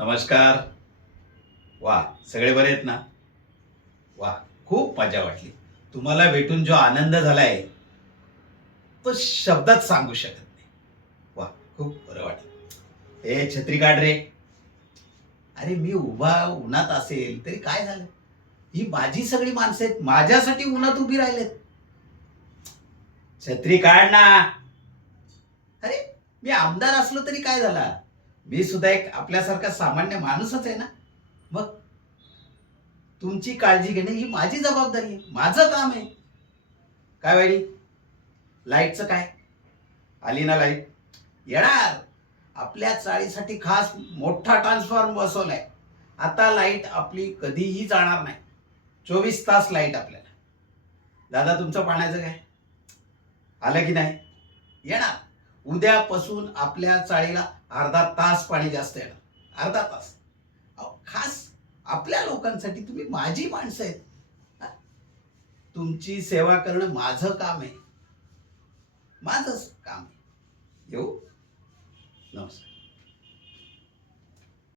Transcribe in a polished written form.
नमस्कार. वा, सगळे बरे आहेत ना? वा, खूप मजा वाटली. तुम्हाला भेटून जो आनंद झालाय तो शब्दात सांगू शकत नाही. वा, खूप बरं वाटलं. ए छत्री काढ रे. अरे मी उभा उन्हात असेल तरी काय झालं? ही माझी सगळी माणसं आहेत, माझ्यासाठी उन्हात उभी राहिलेत. छत्री काढ ना. अरे मी आमदार असलो तरी काय झाला, मी सुद्धा एक आपल्यासारखा सामान्य माणूसच आहे ना. मग तुमची काळजी घेणे ही माझी जबाबदारी आहे, माझं काम आहे. काय वाईली, लाईटचं काय? आली ना लाईट? येणार. आपल्या चाळीसाठी खास मोठा ट्रान्सफॉर्म बसवलाय. आता लाईट आपली कधीही जाणार नाही. 24 तास लाईट आपल्याला. दादा तुमचं पाण्याचं काय आलं की नाही? येणार. उद्यापासून आपल्या चाळीला अर्धा तास पाणी जास्त येणार. अर्धा तास. अहो, खास आपल्या लोकांसाठी. तुम्ही माझी माणसं आहेत. हा? तुमची सेवा करणं माझं काम आहे, माझंच काम आहे. येऊ. नमस्कार.